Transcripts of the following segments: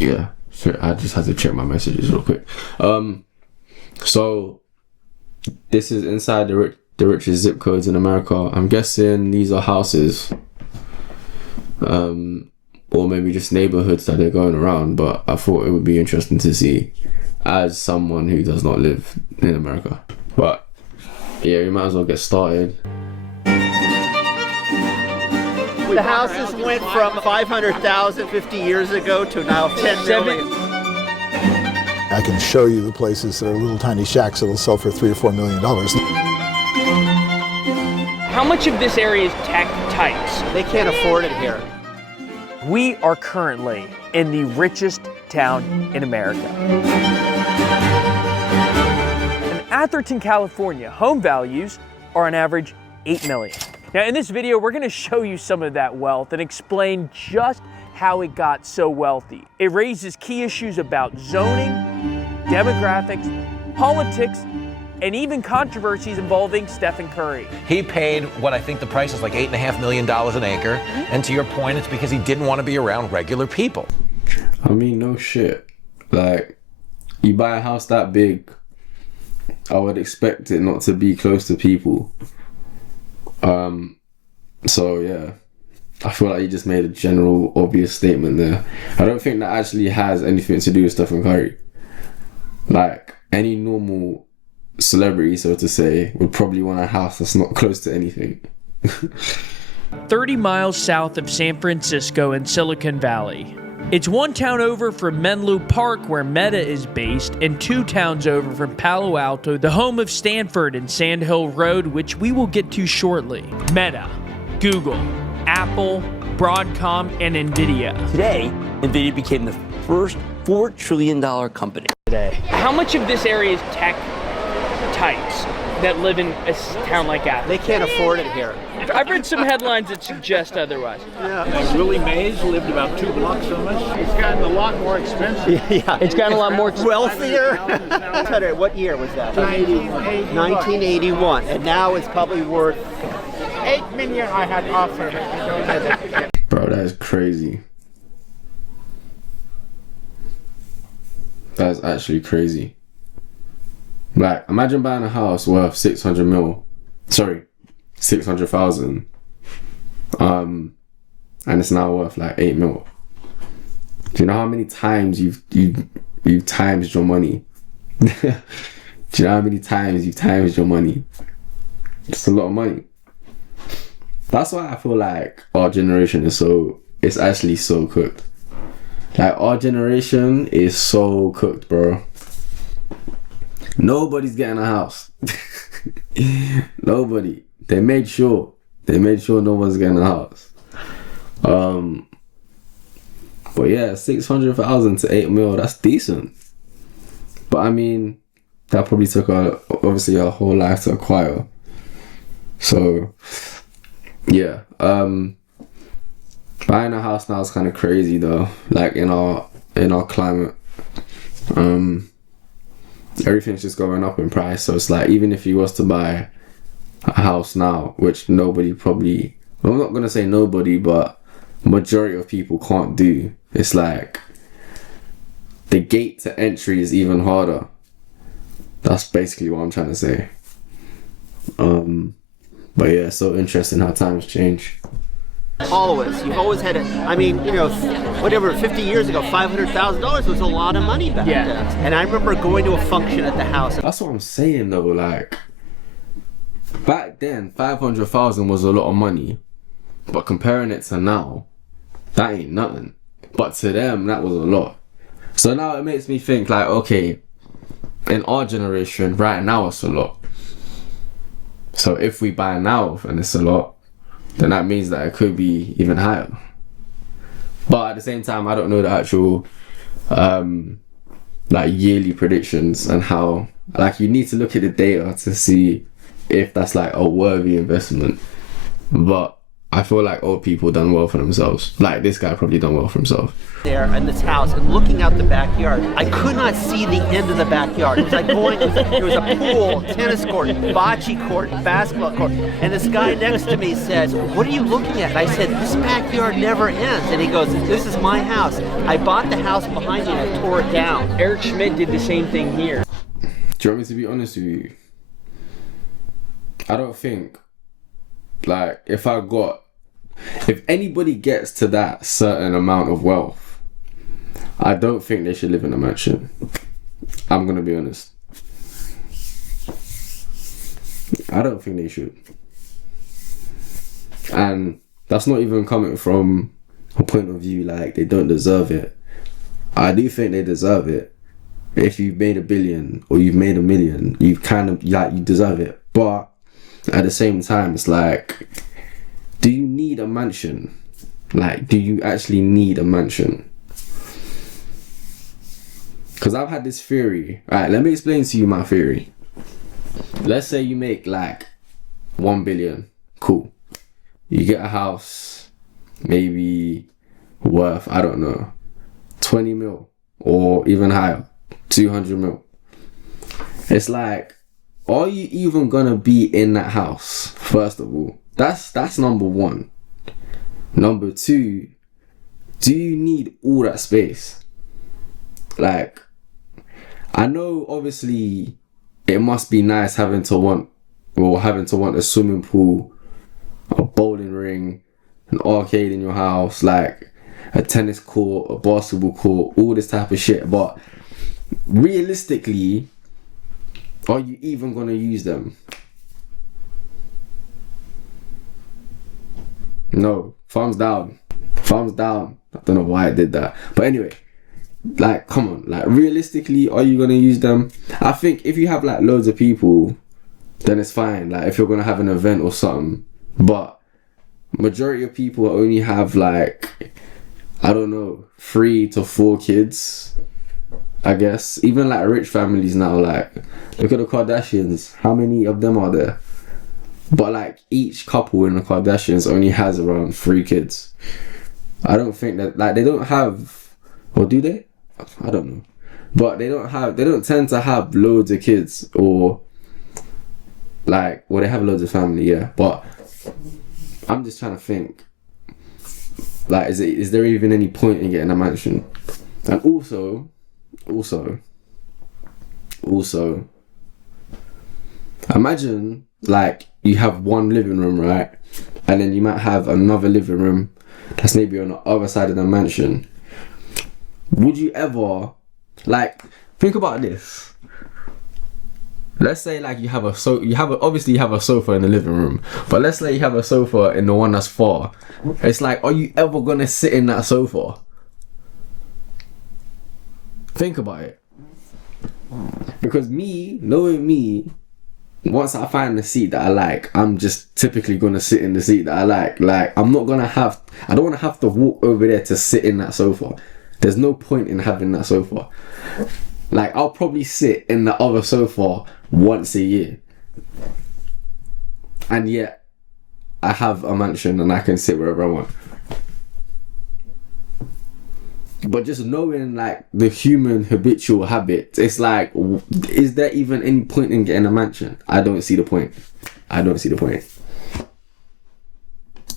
Yeah, so I just had to check my messages real quick. So this is inside the richest zip codes in America. I'm guessing these are houses, or maybe just neighborhoods that they're going around. But I thought it would be interesting to see, as someone who does not live in America. But yeah, we might as well get started. The houses went from 500,000 50 years ago to now 10 million. I can show you the places that are little tiny shacks that'll sell for $3 or $4 million. How much of this area is tech types? They can't afford it here. We are currently in the richest town in America. In Atherton, California, home values are on average $8 million. Now in this video, we're gonna show you some of that wealth and explain just how it got so wealthy. It raises key issues about zoning, demographics, politics, and even controversies involving Stephen Curry. He paid what I think the price is like $8.5 million an acre. And to your point, it's because he didn't want to be around regular people. I mean, no shit. Like, you buy a house that big, I would expect it not to be close to people. So yeah, I feel like you just made a general obvious statement there. I don't think that actually has anything to do with Stephen Curry. Like, any normal celebrity, so to say, would probably want a house that's not close to anything. 30 miles south of San Francisco in Silicon Valley. It's one town over from Menlo Park, where Meta is based, and 2 towns over from Palo Alto, the home of Stanford and Sand Hill Road, which we will get to shortly. Meta, Google, Apple, Broadcom, and Nvidia. Today, Nvidia became the first $4 trillion company. How much of this area is tech types that live in a town like Atherton? They can't afford it here. I've read some headlines that suggest otherwise. Willie Mays lived about 2 blocks from us. It's gotten a lot more expensive. Yeah, It's gotten a lot more wealthier. What year was that? 1981. And now it's probably worth $8 million I had offered. Bro, that is crazy. That is actually crazy. Like, imagine buying a house worth 600,000. And it's now worth like 8 mil. Do you know how many times you've times your money? Do you know how many times you've times your money? It's a lot of money. That's why I feel like our generation it's actually so cooked. Like, our generation is so cooked, bro. Nobody's getting a house. Nobody. They made sure no one's getting a house. But yeah, 600,000 to 8 mil, that's decent. But I mean, that probably took obviously a whole life to acquire. So yeah, buying a house now is kind of crazy though. Like, in our climate, everything's just going up in price. So it's like, even if you was to buy a house now, which nobody probably, well, I'm not gonna say nobody, but majority of people can't do, it's like the gate to entry is even harder. That's basically what I'm trying to say. But yeah, it's so interesting how times change. Always. You've always had it. I mean, 50 years ago, $500,000 was a lot of money back then. And I remember going to a function at the house. That's what I'm saying though, like, back then, 500,000 was a lot of money. But comparing it to now, that ain't nothing. But to them, that was a lot. So now it makes me think, like, okay, in our generation, right now it's a lot. So if we buy now and it's a lot, then that means that it could be even higher. But at the same time, I don't know the actual like yearly predictions and how, like, you need to look at the data to see if that's like a worthy investment. But I feel like old people done well for themselves. Like this guy probably done well for himself. There in this house and looking out the backyard, I could not see the end of the backyard. It was like there was a pool, tennis court, bocce court, basketball court. And this guy next to me says, "What are you looking at?" And I said, "This backyard never ends." And he goes, "This is my house. I bought the house behind me and I tore it down." Eric Schmidt did the same thing here. Do you want me to be honest with you? I don't think, like, if anybody gets to that certain amount of wealth, I don't think they should live in a mansion. I'm gonna be honest. I don't think they should. And that's not even coming from a point of view like they don't deserve it. I do think they deserve it. If you've made $1 billion or you've made $1 million, you kind of, like, you deserve it. But at the same time, it's like, do you need a mansion? Like, do you actually need a mansion? Because I've had this theory. Alright, let me explain to you my theory. Let's say you make like $1 billion. Cool. You get a house, maybe worth, I don't know, 20 mil or even higher, 200 mil. It's like, are you even gonna be in that house? First of all, that's number one. Number two, do you need all that space? Like, I know obviously it must be nice having to want a swimming pool, a bowling ring, an arcade in your house, like a tennis court, a basketball court, all this type of shit. But realistically, are you even gonna use them? No. Thumbs down. Thumbs down. I don't know why I did that. But anyway, like, come on. Like, realistically, are you gonna use them? I think if you have like loads of people, then it's fine. Like, if you're gonna have an event or something. But majority of people only have like, I don't know, 3 to 4 kids, I guess. Even like rich families now, like, look at the Kardashians. How many of them are there? But like each couple in the Kardashians only has around 3 kids. I don't think that, like, they don't have, or do they? I don't know. But they don't tend to have loads of kids, or like, well, they have loads of family, yeah. But I'm just trying to think, like, is there even any point in getting a mansion? And also, imagine like you have one living room, right? And then you might have another living room that's maybe on the other side of the mansion. Would you ever, like, think about this. Let's say like you have a sofa in the living room, but let's say you have a sofa in the one that's far. It's like, are you ever gonna sit in that sofa? Think about it. Because knowing me, once I find the seat that I like, I'm just typically gonna sit in the seat that I like. Like, I don't wanna have to walk over there to sit in that sofa. There's no point in having that sofa. Like, I'll probably sit in the other sofa once a year. And yet, I have a mansion and I can sit wherever I want. But just knowing like the human habitual habits, it's like, is there even any point in getting a mansion? I don't see the point. I don't see the point.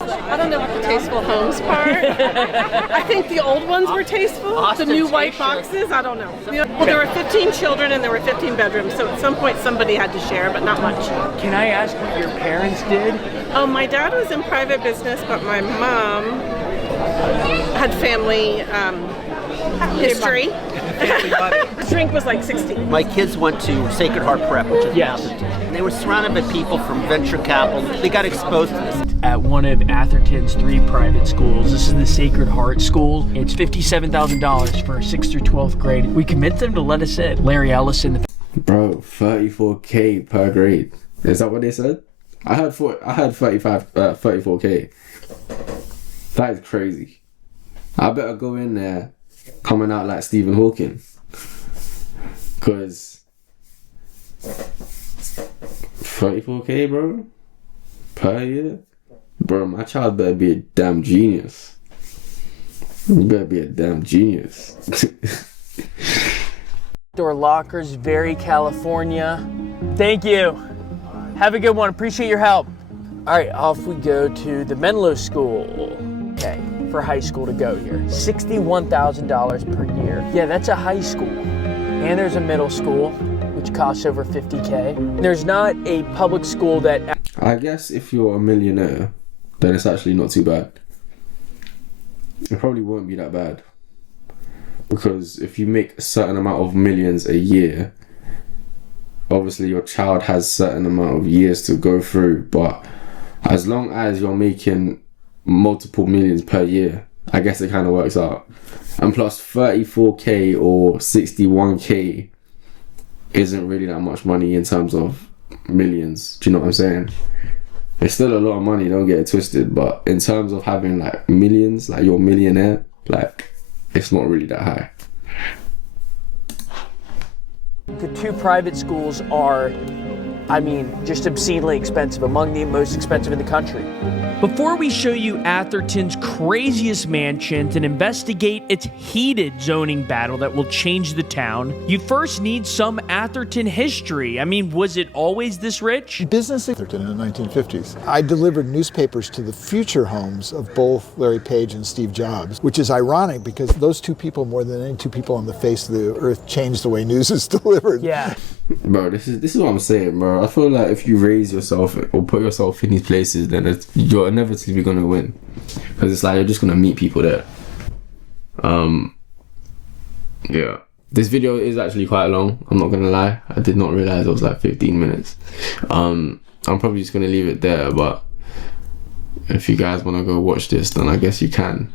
I don't know about the tasteful homes part. I think the old ones were tasteful. The new white boxes, I don't know. Well, there were 15 children and there were 15 bedrooms, so at some point somebody had to share, but not much. Can I ask what your parents did? Oh, my dad was in private business, but my mom had family history. Drink was like 16. My kids went to Sacred Heart Prep, which is Yes. Atherton. And they were surrounded by people from venture capital. They got exposed to this. At one of Atherton's 3 private schools. This is the Sacred Heart School. It's $57,000 for 6th through 12th grade. We convinced them to let us in. Larry Ellison. Bro, $34K per grade. Is that what they said? I heard 34K. That is crazy. I better go in there coming out like Stephen Hawking. Cause 34K, bro, per year. Bro, my child better be a damn genius. You better be a damn genius. Door lockers, very California. Thank you. Have a good one. Appreciate your help. All right, off we go to the Menlo School. Okay, for high school to go here. $61,000 per year. Yeah, that's a high school. And there's a middle school, which costs over $50K. There's not a public school that... I guess if you're a millionaire, then it's actually not too bad. It probably won't be that bad. Because if you make a certain amount of millions a year, obviously your child has a certain amount of years to go through. But as long as you're making multiple millions per year, I guess it kind of works out. And plus 34K or 61K isn't really that much money in terms of millions. Do you know what I'm saying? It's still a lot of money, don't get it twisted, but in terms of having like millions, like you're a millionaire, like it's not really that high. The two private schools are, I mean, just obscenely expensive, among the most expensive in the country. Before we show you Atherton's craziest mansions and investigate its heated zoning battle that will change the town, you first need some Atherton history. I mean, was it always this rich? Business Atherton in the 1950s. I delivered newspapers to the future homes of both Larry Page and Steve Jobs, which is ironic because those two people, more than any two people on the face of the earth, changed the way news is delivered. Yeah. Bro, this is what I'm saying, bro. I feel like if you raise yourself or put yourself in these places, then you're inevitably gonna win, because it's like you're just gonna meet people there. Yeah. This video is actually quite long. I'm not gonna lie. I did not realize it was like 15 minutes. I'm probably just gonna leave it there. But if you guys wanna go watch this, then I guess you can.